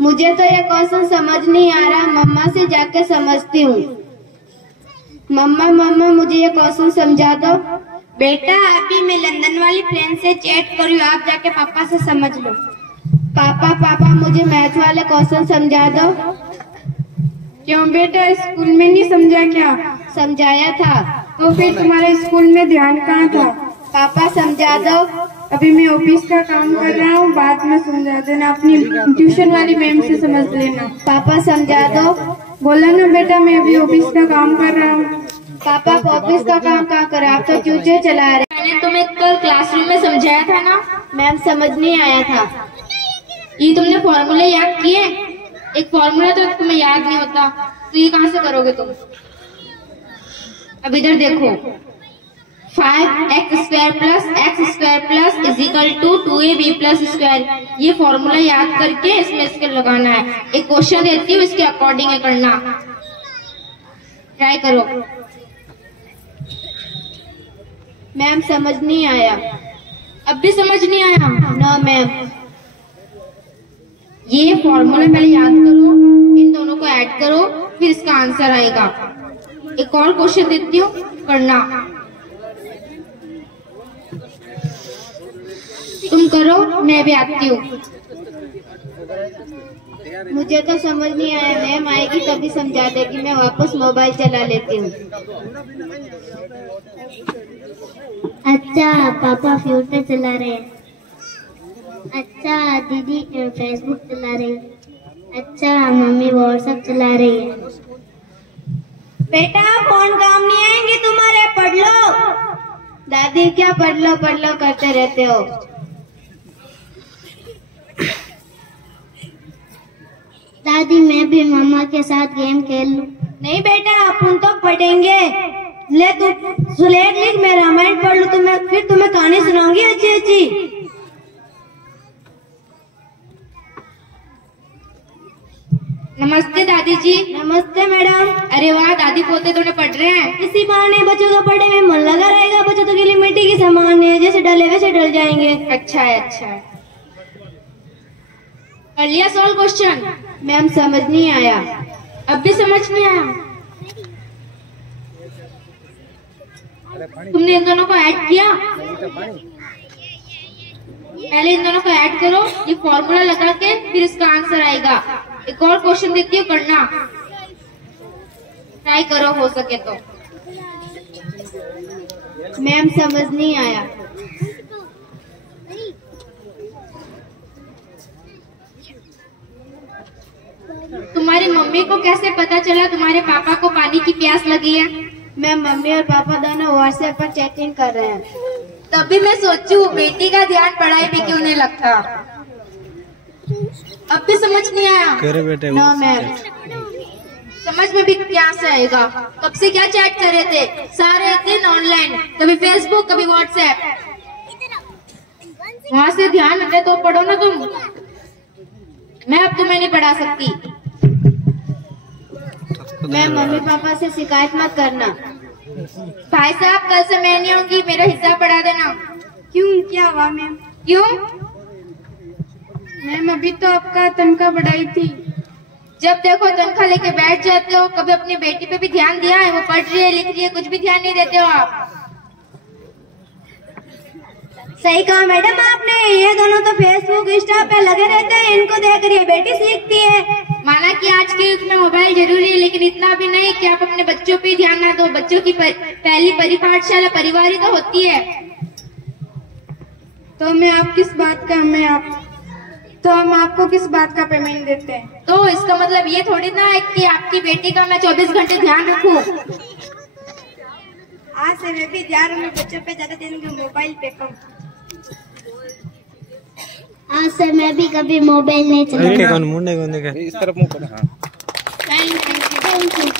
मुझे तो ये क्वेश्चन समझ नहीं आ रहा, मम्मा से जाके समझती हूँ। मम्मा मम्मा मुझे ये क्वेश्चन समझा दो। बेटा अभी मैं लंदन वाली फ्रेंड से चैट कर रही हूँ, आप जाके पापा से समझ लो। पापा पापा मुझे मैथ वाले क्वेश्चन समझा दो। क्यों बेटा, स्कूल में नहीं समझा क्या? समझाया था। तो फिर तुम्हारे स्कूल में ध्यान कहाँ था? पापा समझा दो। अभी मैं ऑफिस का काम कर रहा हूँ, बाद में समझा देना, अपनी ट्यूशन वाली मैम से समझ लेना। पापा समझा दो। बोला ना बेटा, मैं अभी ऑफिस का काम कर रहा हूँ। पापा ऑफिस का काम कहाँ करा, आप तो चूचे चला रहे। मैंने तुम्हें कल क्लासरूम में समझाया था ना। मैम समझ नहीं आया था। ये तुमने फॉर्मूले याद किए? एक फॉर्मूला तो तुम्हें याद नहीं होता, तो ये कहाँ से करोगे तुम? अब इधर देखो, 5x² + x² + = 2ab + स्क्वायर। ये फॉर्मूला याद करके इसमें इसके लगाना है। एक क्वेश्चन देती हूँ, इसके अकॉर्डिंग है करना, ट्राई करो। मैम समझ नहीं आया। अब भी समझ नहीं आया? No ma'am. ये फॉर्मूला पहले याद करो, इन दोनों को ऐड करो, फिर इसका आंसर आएगा। एक और क्वेश्चन देती हूँ, करना। तुम करो, मैं भी आती हूँ। मुझे तो समझ नहीं आया, मैम आएगी तभी समझा देगी, मैं वापस मोबाइल चला लेती हूँ। अच्छा पापा फ्यूचर चला रहे हैं। अच्छा दीदी फेसबुक चला रही है। अच्छा मम्मी व्हाट्सएप चला रही है। बेटा फोन काम नहीं आएंगे तुम्हारे, पढ़ लो। दादी क्या पढ़ लो करते रहते हो। दादी मैं भी मम्मा के साथ गेम खेल लूं? नहीं बेटा, अपन तो पढ़ेंगे। ले तू सुलेख लिख, मैं रामायण पढ़ लूं, फिर तुम्हें कहानी सुनाऊंगी अच्छी अच्छी। नमस्ते दादी जी। नमस्ते मैडम। अरे वाह, दादी पोते दोनों पढ़ रहे हैं। इसी बहाने बच्चों का पढ़ने में मन लगा रहेगा। बच्चों तो के लिए मिट्टी की सामान है, जैसे डले वैसे डल जाएंगे। अच्छा है, अच्छा है। कर लिया सॉल्व क्वेश्चन? मैम समझ नहीं आया। अब भी समझ नहीं आया? तुमने इन दोनों को ऐड किया? पहले इन दोनों को ऐड करो, ये फॉर्मूला लगा के फिर इसका आंसर आएगा। एक और क्वेश्चन देती हूँ, करना, ट्राई करो हो सके तो। मैम समझ नहीं आया। तुम्हारी मम्मी को कैसे पता चला तुम्हारे पापा को पानी की प्यास लगी है? मैम मम्मी और पापा दोनों व्हाट्सएप पर चैटिंग कर रहे हैं। तभी मैं सोचू बेटी का ध्यान पढ़ाई पे क्यों नहीं लगता। अब भी समझ नहीं आया? No ma'am. समझ में भी क्या से आएगा? कब से क्या चैट कर रहे थे सारे दिन ऑनलाइन, कभी फेसबुक कभी व्हाट्सएप। वहाँ से ध्यान हटे तो पढ़ो ना तुम। मैं अब तुम्हें नहीं पढ़ा सकती। मैम मम्मी पापा से शिकायत मत करना। भाई साहब कल से मैं नहीं आऊंगी, मेरा हिस्सा पढ़ा देना। क्यों, क्या हुआ मैम? क्यों? मैम अभी तो आपका तनख्वाह बढ़ाई थी। जब देखो तनख्वाह लेके बैठ जाते हो। कभी अपनी बेटी पे भी ध्यान दिया है? वो पढ़ रही है, लिख रही है, कुछ भी ध्यान नहीं देते हो आप। सही कहा मैडम आपने, ये दोनों तो फेसबुक इंस्टा पे लगे रहते हैं, इनको देख रही है बेटी सीखती है। माना कि आज के युग में मोबाइल जरूरी है, लेकिन इतना भी नहीं कि आप अपने बच्चों पे ध्यान ना दो। बच्चों की पहली परिपाठशाला परिवार ही तो होती है। तो मैं आप किस बात का तो हम आपको किस बात का पेमेंट देते हैं? तो इसका मतलब ये थोड़ी ना है कि आपकी बेटी का मैं 24 घंटे ध्यान रखूं। आज से मैं भी ध्यान रखूंगी, बच्चों पे ज्यादा देंगे, मोबाइल पे कम। आज से मैं भी कभी मोबाइल नहीं चलाऊंगा। इस तरफ मुंह कर। हाँ। Thank you.